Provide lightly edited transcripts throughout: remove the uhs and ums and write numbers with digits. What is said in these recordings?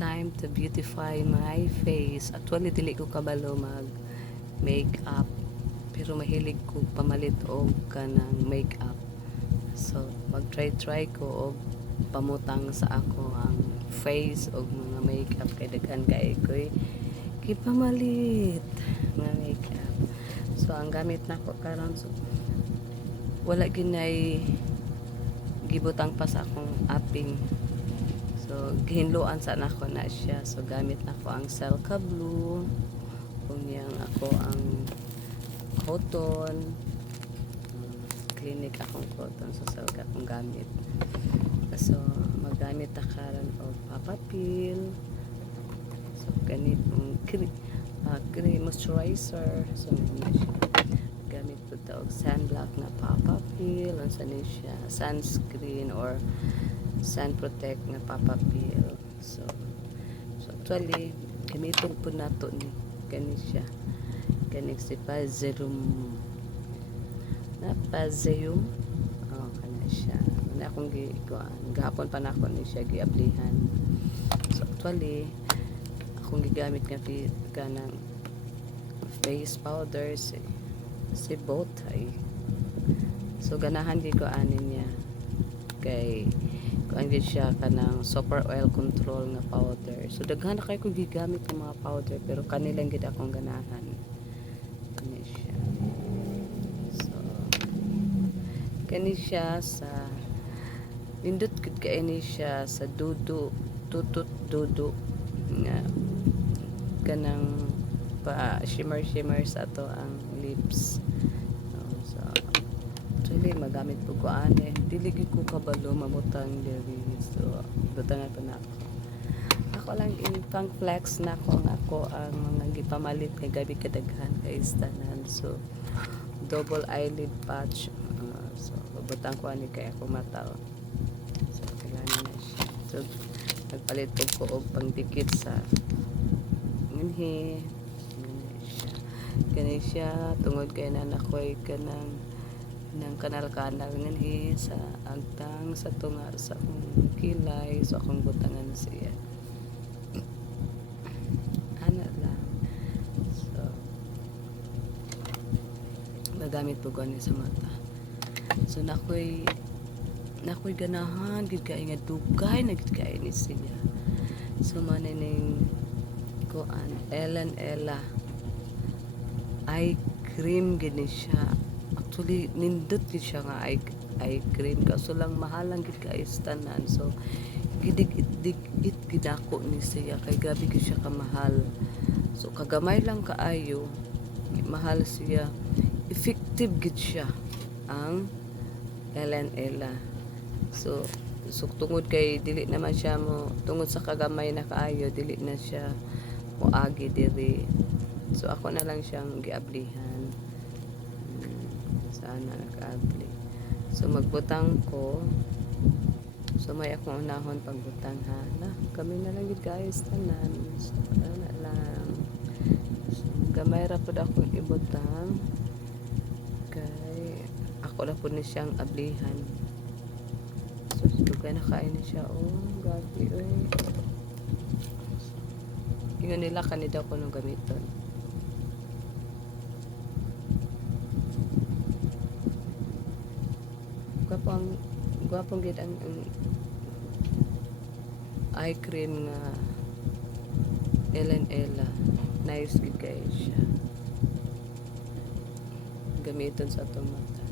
time to beautify my face. Actually, dili ko kabalo mag makeup, pero mahilig ko pamalit og kanang makeup. So, mag-try ko og pamutang sa ako ang face og mga makeup kay daghan kay ko'y gipamalit mga makeup. So, ang gamit nako karon, so, wala ginay gibutang pa sa akong aping. So, gihinluan sa nako na siya. So, gamit nako ang Selca Blue. Kung yang ako ang cotton. Clinic akong cotton. So, Selca akong gamit. So, magamit na karon og Papa Peel. So, ganitong cream moisturizer. So, na siya. Gamit po ito og sunblock na Papa Peel. Unsa ni siya? Sunscreen or sun protect nga Papa Peel. So actually gamiton po nato ni kani siya, kani si Pazerum na Pazeum. Kana siya na akong gihapon pa na ako ni siya giablihan. So actually akong gigamit nga kanang face powder si both ay. So ganahan gid ko anin niya kay kuan gid siya kanang super oil control nga powder. So daghan na kay ko gigamit ng mga powder pero kanilang gid akong ganahan. Kani siya. So kani siya sa nindot gid kay ni siya sa tutut dudu nga kanang pa shimmer sa ato ang lips. So actually magamit po ko ane dili gid ko kabalo mamutang diri. So butangan pa na ako lang pang flex na ako ang mga gipamalit kay gabi kadaghan kay istanan. So double eyelid patch. So butang ko ani kay ako mata. So kailangan na siya. So nagpalit ko og pangdikit sa nganhi kani siya tungod kay na nakoy kanang ng kanal-kanal nganhi sa agtang sa tunga sa akong kilay. So akong butangan siya ana lang. So magamit po gani sa mata. So nakoy ganahan gid kay nga dugay na gid kay ni siya. So manining kuan Ella eye cream gini siya. Actually nindot gid siya nga eye cream kaso lang mahal lang gid kay istanan. So gidig gid ako ni siya kay gabi gid siya kamahal. So kagamay lang kaayo mahal siya, effective gid siya ang Ella. So tungod kay dili naman siya mo tungod sa kagamay na kaayo dili na siya moagi diri. So ako na lang siyang giablihan. Sana nakaabli. So magbutang ko. So may akong unahon pagbutang ha. Na, kami na lang gid guys tanan. So na lang. So, gamay ra pud ako ibutang. Kay ako na pud ni siyang ablihan. So dugay na kain na siya. Oh, gabi oy. Ingon nila kanida ko nung gamiton. Gwapong gid ang eye cream nga Ella. Nice gid kay siya. Gamiton sa atong mata.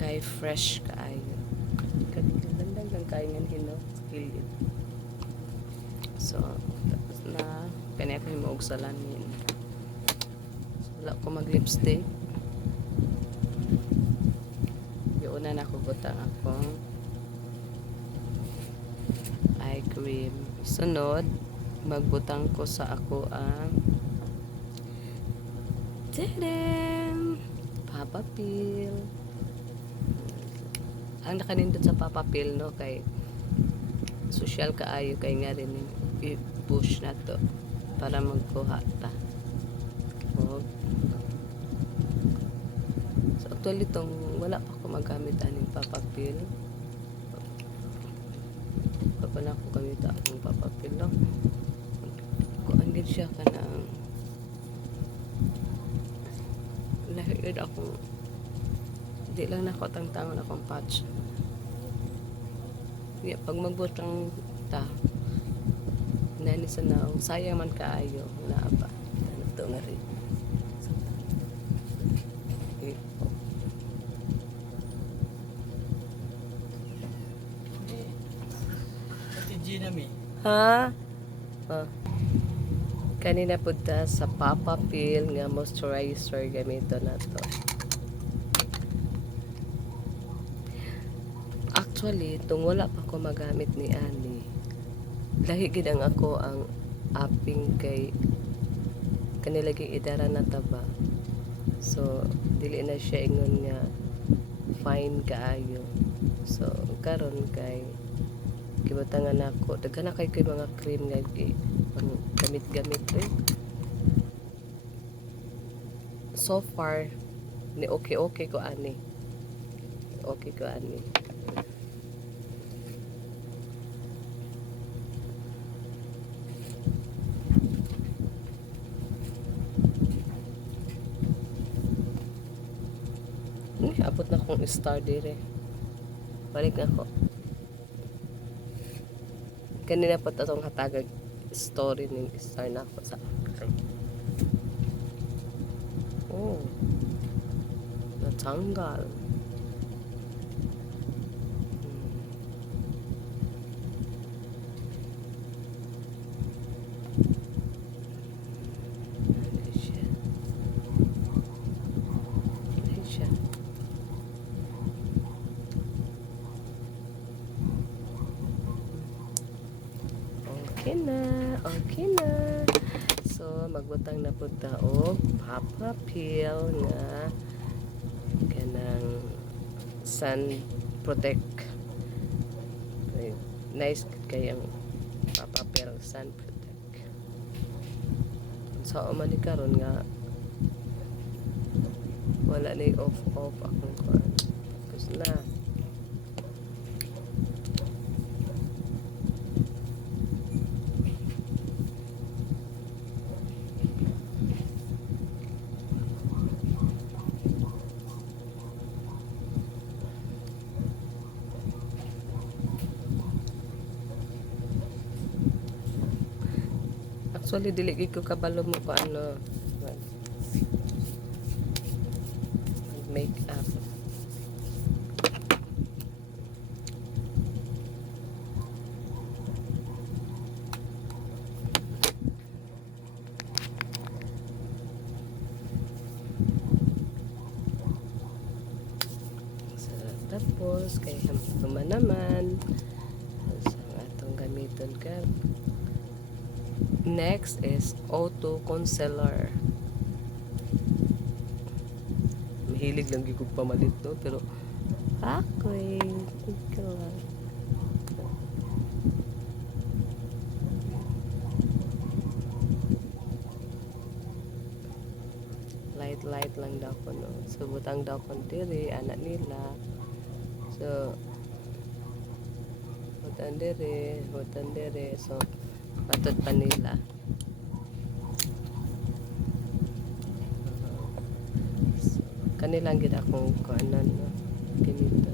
Kay fresh kaayo. Kanilang lang kay ngan hino kilid. So tapos na kani ako himuog sa lamin. So, wala ko mag lipstick. Una na ko butang akong eye cream. Sunod, magbutang ko sa ako ang Papa Peel. Ang nakanindot sa Papa Peel no kay social kaayo kay nga rin i-push na to para magkuha ta. So actually tong wala pa ko magamit aning Papa Peel. pa na ako gamit akong papapil lang. Kung andin siya ka na lahid ako. Di lang na ako tangtangon akong patch. Pag magbutang ta, nani sa naong sayang man kaayo na ba. Ano to nga rin. Ati Gina mi. Ha? Oh. Kanina punta sa Papa Pill nga moisturizer gamito na to. Actually, tung wala pa ko magamit ni Ani. Lahi gid ang ako ang aping kay kanilaging idara na taba. So, dili na siya ingon nga fine kaayo. So, karon kay gibutangan ako daghan na kay mga cream nga pang gamit-gamit rin. So far ni okay ko ani. Okay ko ani. Abot na akong star dire. Balik na ako. Kanina pa tatong hatagag story ni star na ako sa oh natanggal. Okay na. So, magbutang na po o Papa Pill nga kanang sun protect. Okay. Nice kayang Papa Pill sun protect. So, umani karon nga wala na off akong kuan. Tapos na. Actually, dili gid ko kabalo mo ko ano make up. So, tapos kay naman sa atong gamiton ka. Next is Auto Concealer. Mahilig lang gigog pamalit no, pero ako'y ikaw lang. Light lang daw ko no. So butang daw ko diri anak nila. So butang diri. So patod pa nila. So, kanilang gid akong kuanan no. Ganito.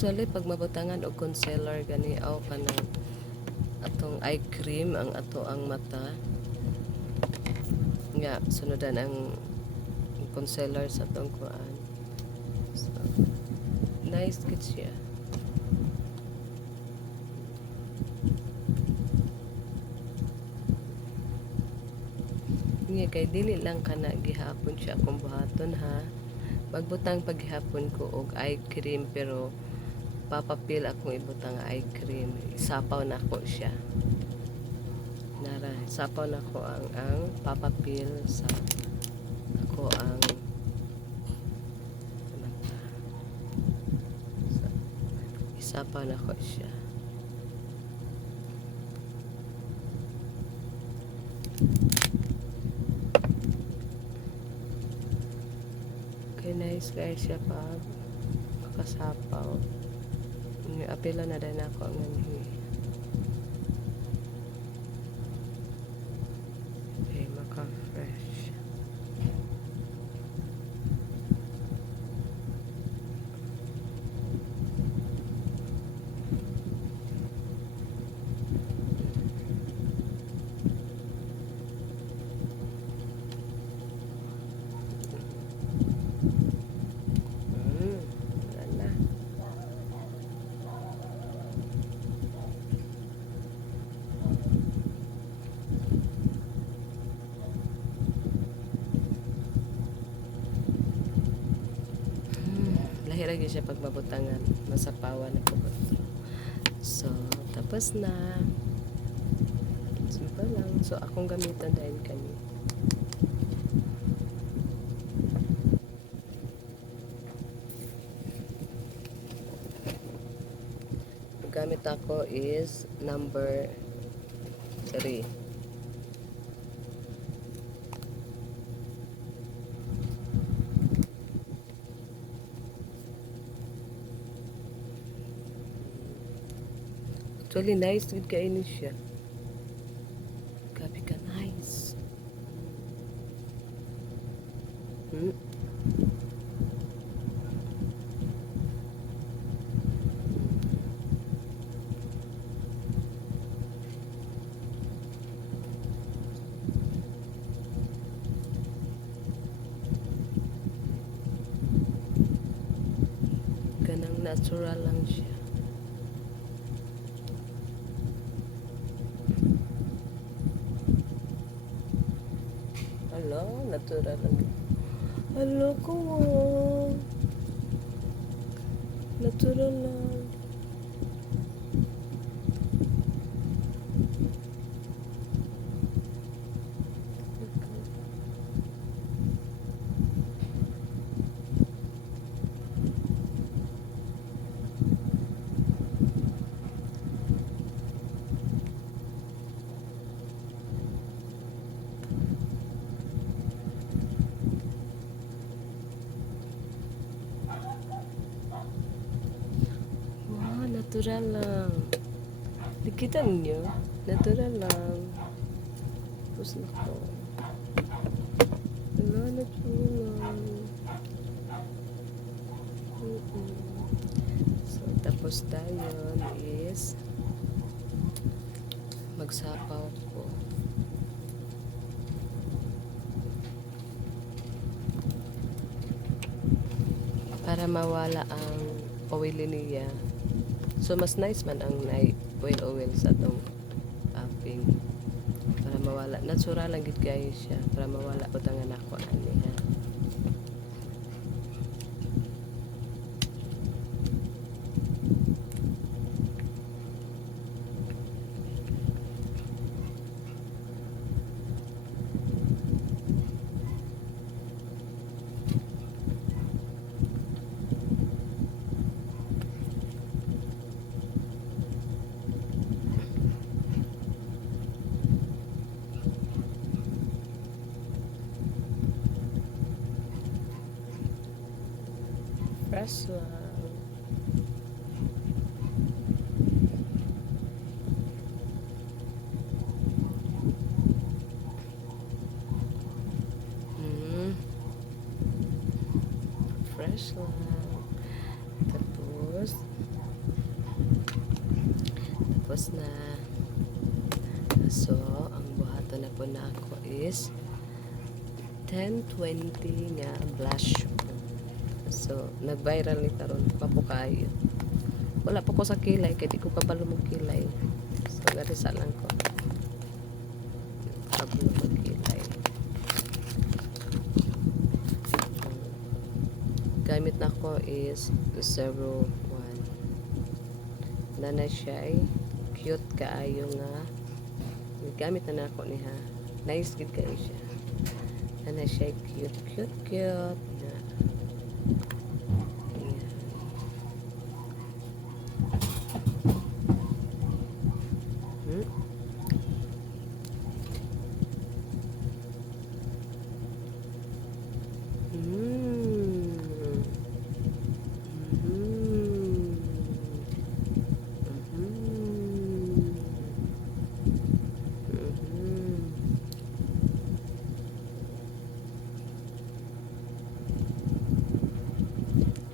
Actually, pag mabutangan og concealer gani aw kanang atong eye cream ang ato ang mata nga sunudan ang concealer sa atong kuan. So, nice gid siya. Nga kay dili lang kana gihapon siya akong buhaton ha. Magbutang paghapon ko og eye cream pero papapil akong ibutang nga eye cream. Isapaw na ako siya. Nara, sapaw na ko ang papapil sa ako ang mata. So, isapaw na ko siya. Okay, nice guys siya pag makasapaw. Apila na din ako ang nanhi. Okay, maka-fresh. Wala na. Lahi lagi siya pag mabutangan. Masapawan na po. So, tapos na. Simple lang. So, akong gamitan dahil kami. Gamit ako is number 3. Actually, nice gid kainin siya. Grabe ka, nice. Ganang natural lang siya. Hello, natural lang. Hello ko. Natural lang. Wow, natural lang. Nakita niyo? Natural lang. Tapos na ko. Wala, natural lang. So, tapos tayo is magsapaw ko. Para mawala ang oily niya. So, mas nice man ang oil sa itong ping. Para mawala. Natural lang gid kayo siya. Para mawala po tangan ako ani ha. Fresh lang. Fresh lang. Tapos Tapos na. So, ang buhaton na po na ako is 1020 nga blush. So, nag-viral ni karon pa po kayo. Wala po ko sa kilay, kaya di ko pa pala kilay. So, garisa lang ko. Pablo mag-kilay. Gamit na ko is 01. Na siya ay cute kaayo nga. Gamit na ako niya. Nice gid kayo siya. Na siya cute. Na. Hmm?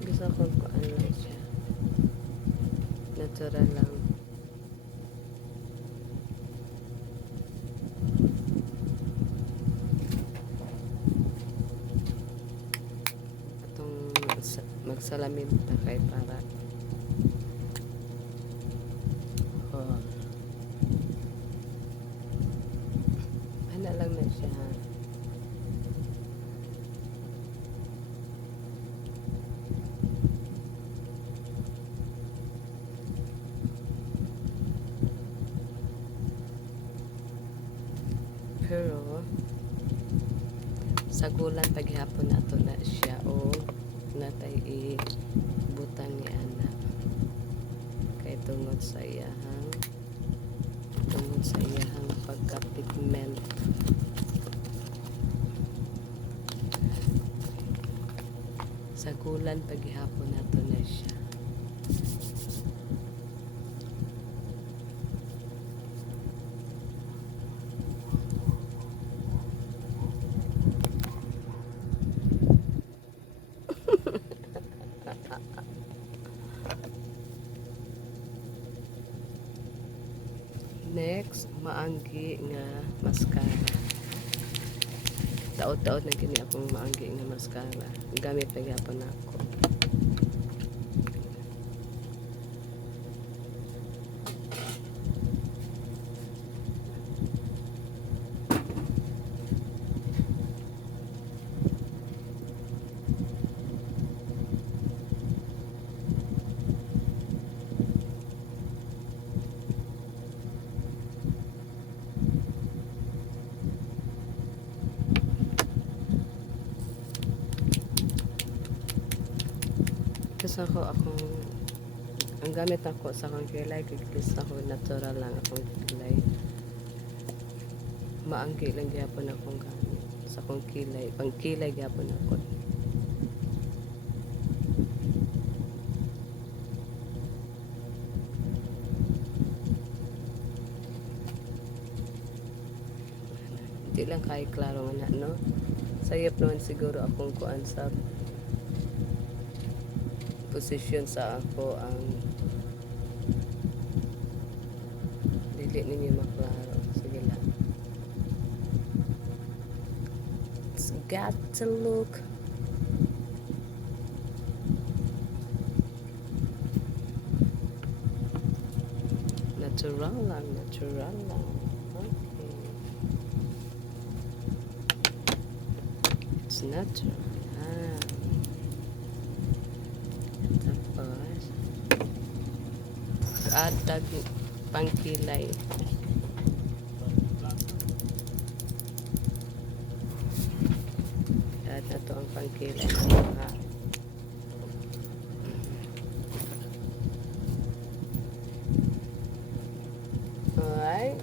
Gusto ko ano lang siya. Natural lang. Itong magsalamin pa kay para ano lang na siya. Pero sagulan paghapon nato na siya o natay ibutang ni ana kay tungod sa iyahang pagka-pigment. Sagulan paghapon nato na siya. Next, maanggi nga mascara. Taod-taod na gini akong maanggi nga mascara. Gamit pa gyapon ako. Kasi ang gamit ako sa akong kilay, kikis ako natural lang akong kilay. Maanggi lang gyapon akong gamit sa akong kilay. Pang kilay gyapon ako. Hindi lang kay klaro nga no. Sayop naman siguro akong kuan sa posisyon sa ako ang dili ninyo maklaro. Sige lang. It's got to look natural lang. Okay. It's natural. Tapos add pangkilay. Add na to ang pangkilay ng mga ay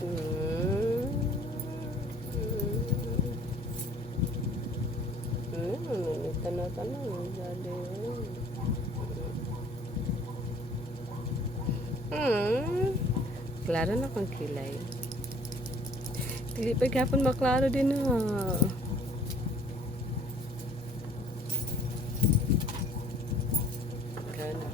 tanong jadi klaro na pang kilay. Dili pa gapon maklaro din ha. Kana.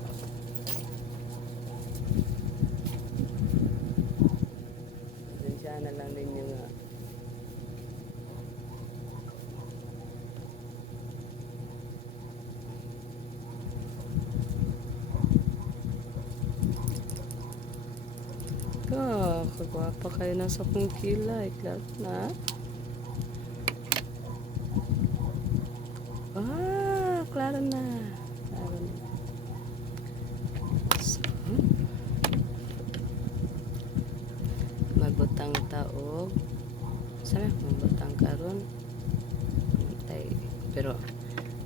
Kagwapa kayo na sa kong kilay. Cloud na. Klaro na. Klaro na. So, magbutang taog. Sana magbutang karon. Pero,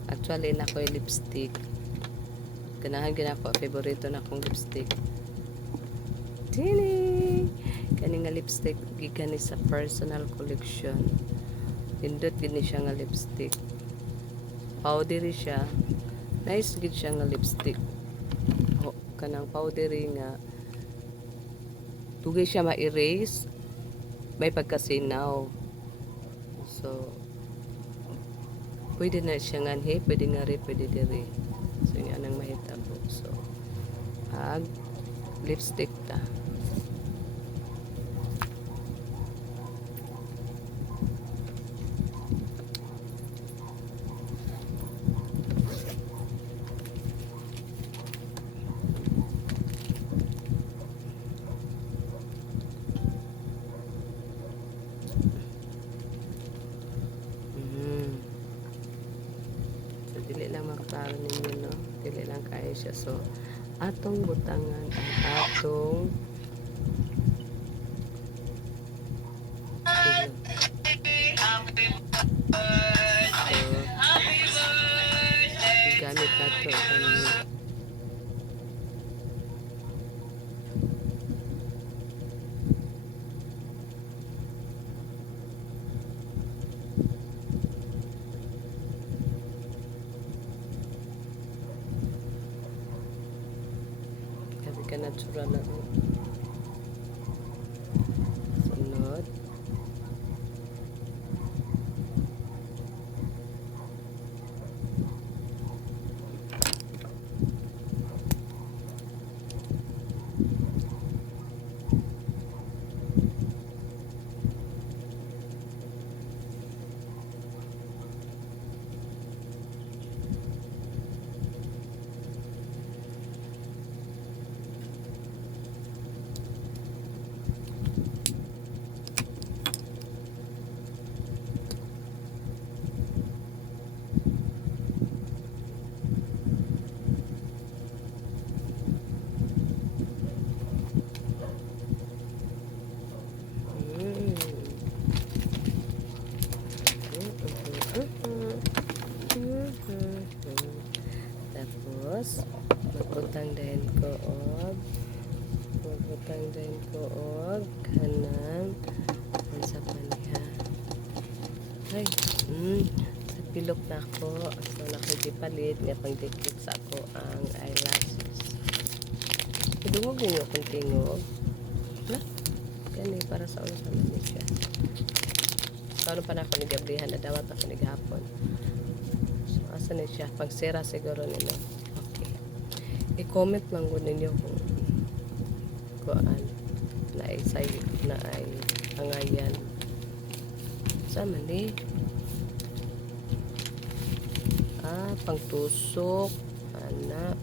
actually, na ko yung lipstick. Ganahan ko. Favorito na akong lipstick. Tini! Kani nga lipstick. Gigani sa personal collection. Pindot gini siya nga lipstick. Powdery siya. Nice gid siya nga lipstick. Kanang powdery nga dugay siya ma-erase. May pagkasinaw. So pwede na siya nga pwede nga rin, pwede diri. So nga nang mahitabo. So lipstick ta. Dili lang makaklaro ninyo, no? Dili lang kaya siya. So, atong butangan ang atong gamit nato kanina. Ka natural na rin. Sunod. Tapos magbutang dahin ko og kanang sa paniha. Ay, sa pilok na ako. So nakigipalit nga pangdikit sa ako ang eyelashes. Idungog ninyo akong tingog. Na? Gani para sa ulo sa namin siya. So ano pa na ako nigabrihan na dawat ako nigahapon. So asa na siya? Pagsira siguro nila. Okay. I-comment lang ko ninyo kung na ay hangayan. Sama ni pangtusok anak.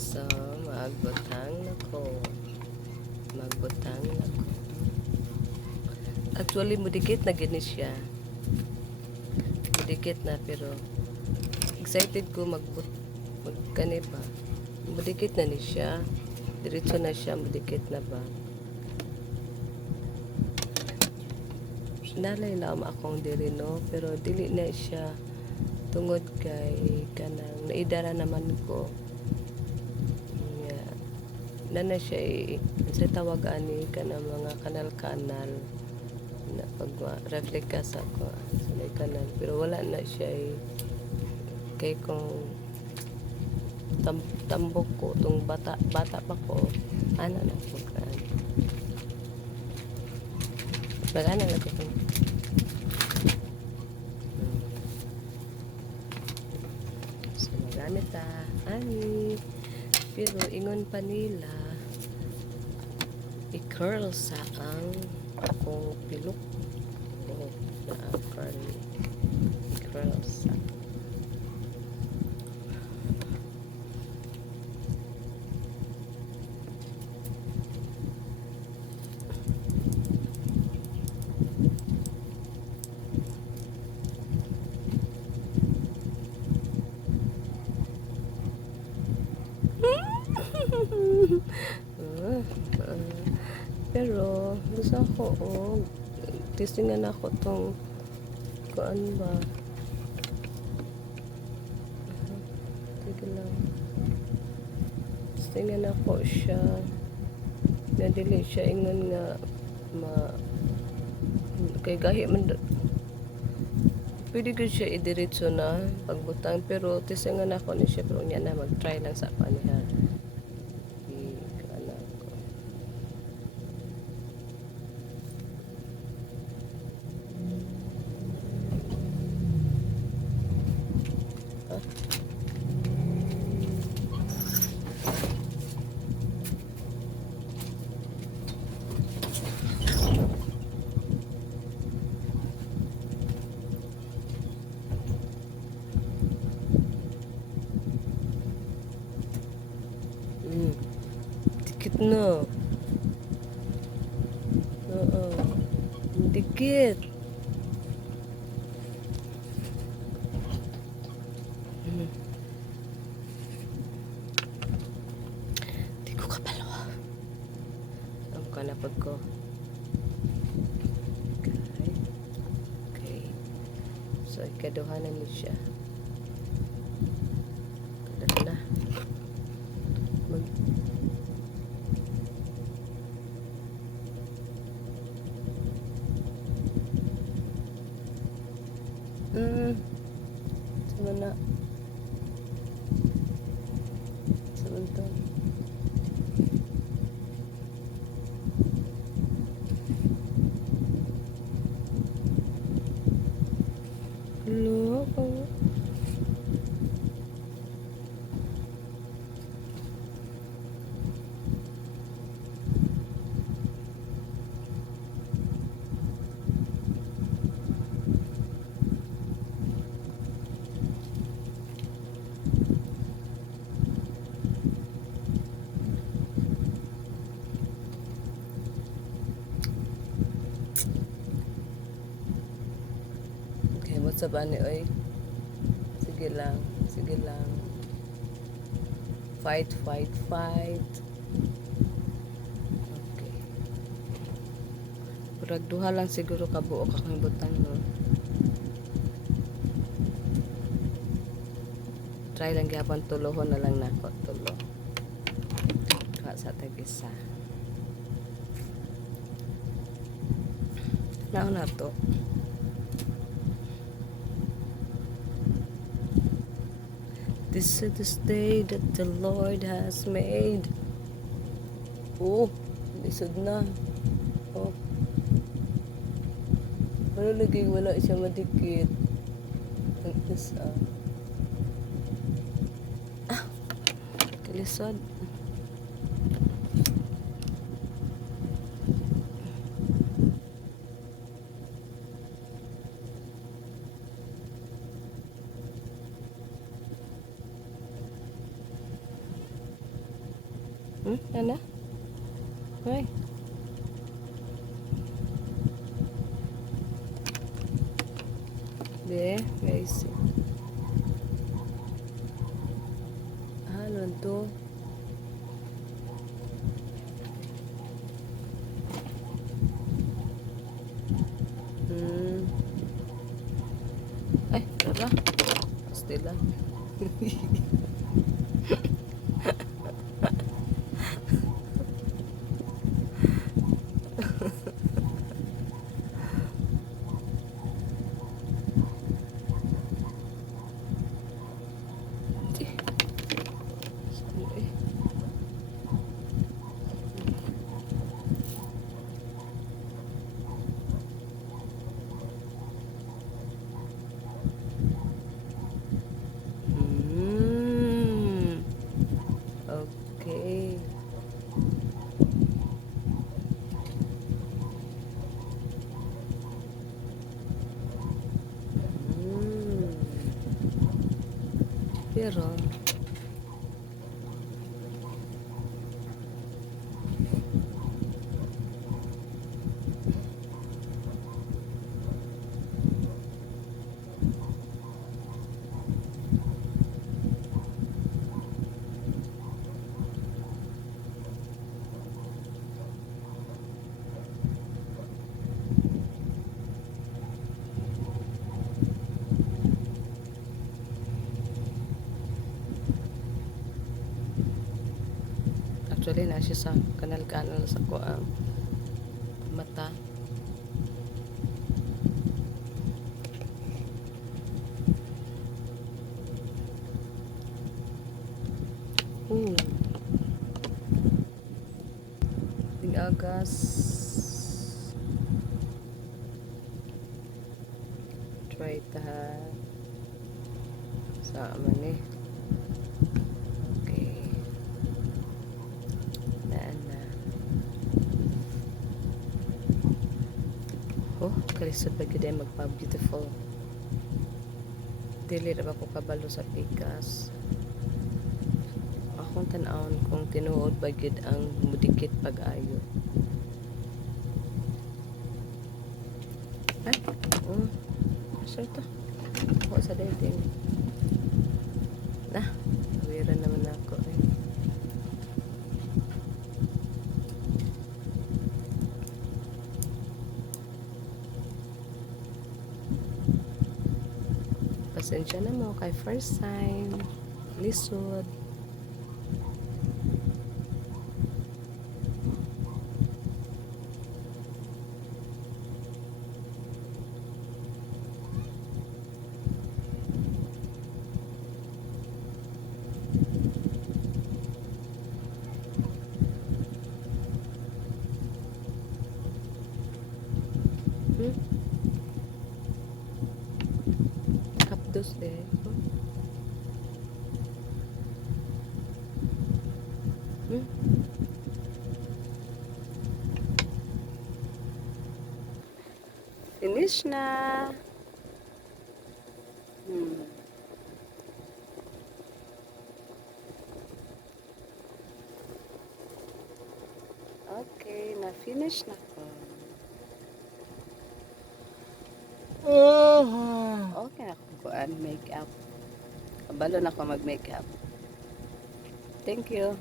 So, magbutang na ko. Actually, mudikit na gini siya. Mudikit na, pero excited ko magkani ba. Mudikit na ni siya. Diretso na siya, mudikit na ba. Nalay lang akong diri, no? Pero dili na siya tungod kay kanang naidara naman ko. Na siya sa tawag ani kanang mga kanal-kanal na pag-reflect ka sa ko sa may kanal, pero wala na siya kay kung tambok ko tong bata pa ko ana na ko kan bagana na ko so magamit ani. Pero ingon pa nila i-curl sa ang akong pilok o na ang curly i-curl sa Ah, ah. Pero gusto ko testingan ako tong kuan ba. Sige lang. Testingan ako siya. Na dili siya ingon nga kay gahi man pwede ko siya idiretso na pagbutang pero testingan ako ni siya pero niya na mag-try lang sa kaniya. Dikit na. Oo. Dikit. Di ko kapalo. Ang kanapag ko. Okay. Okay. So, ikaduhanan mo siya. Kada na. Mag sama na. Sebentar. Hello. Okay, what's up, ani, oy? Sige lang, sige lang. Fight, fight, fight. Okay. Purag duha lang siguro kabuok akong butang, no? Try lang gyapon tulohon na lang nako, tulo. Sa tag-isa. Naon na to. This is the day that the Lord has made. Oh, lisod na. Oh. Pero lagi wala siya madikit. Ang isa. Kalisod. Ano? Hoy. De, guys. Ano to? Ay, tara. Pastila. Pero, actually, na siya sa kanal-kanal sa ko ang mata. Ooh. Ding agas. Try ta. Sa man eh. Okay. Naan na. Oh, kalisod ba gid ay magpa-beautiful. Dili ra ba ko kabalo sa pikas. Akong tan-awon kung tinuod ba gid ang mudikit pag-ayo. Ay, oh. Asa to? Ako sa dating. Nah, awira naman ako eh. Pasensya na mo kay first time. Lisod. Hmm? Kapdos eh. Hmm? Finish na. Hmm. Okay, na-finish na ko. Okay na ko ang makeup. Kabalo na ko mag-makeup. Thank you.